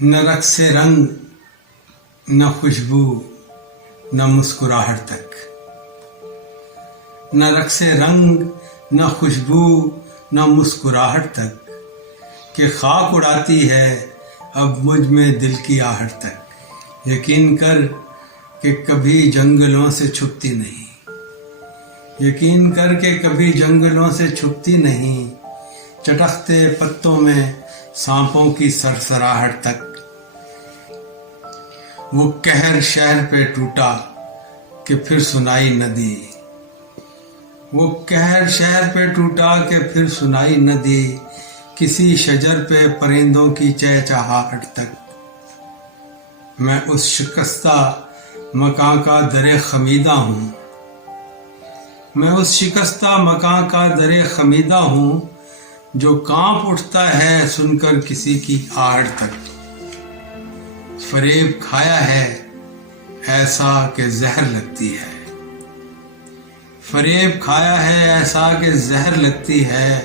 نہ رقص رنگ نہ خوشبو نہ مسکراہٹ تک، نہ رقص رنگ نہ خوشبو نہ مسکراہٹ تک، کہ خاک اڑاتی ہے اب مجھ میں دل کی آہٹ تک۔ یقین کر کہ کبھی جنگلوں سے چھپتی نہیں، یقین کر کہ کبھی جنگلوں سے چھپتی نہیں، چٹکتے پتوں میں سانپوں کی سرسراہٹ تک۔ وہ قہر شہر پہ ٹوٹا کہ پھر سنائی نہ دی، وہ قہر شہر پہ ٹوٹا کہ پھر سنائی نہ دی، کسی شجر پہ پرندوں کی چہچہاہٹ تک۔ میں اس شکستہ مکان کا در خمیدہ ہوں، میں اس شکستہ مکان کا در خمیدہ ہوں، جو کانپ اٹھتا ہے سن کر کسی کی آہٹ تک۔ فریب کھایا ہے ایسا کہ زہر لگتی ہے، فریب کھایا ہے ایسا کہ زہر لگتی ہے،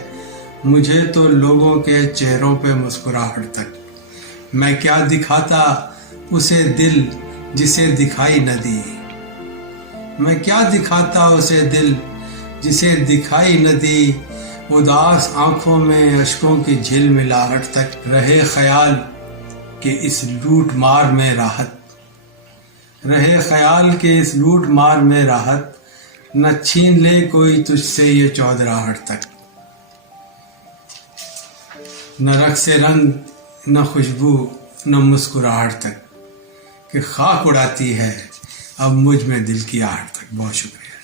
مجھے تو لوگوں کے چہروں پہ مسکراہٹ تک۔ میں کیا دکھاتا اسے دل جسے دکھائی نہ دی، میں کیا دکھاتا اسے دل جسے دکھائی نہ دی، اداس آنکھوں میں اشکوں کی جھل ملاہٹ تک۔ رہے خیال کہ اس لوٹ مار میں راحت، رہے خیال کہ اس لوٹ مار میں راحت، نہ چھین لے کوئی تجھ سے یہ چودراہٹ تک۔ نہ رقص رنگ نہ خوشبو نہ مسکراہٹ تک، کہ خاک اڑاتی ہے اب مجھ میں دل کی آہٹ تک۔ بہت شکریہ۔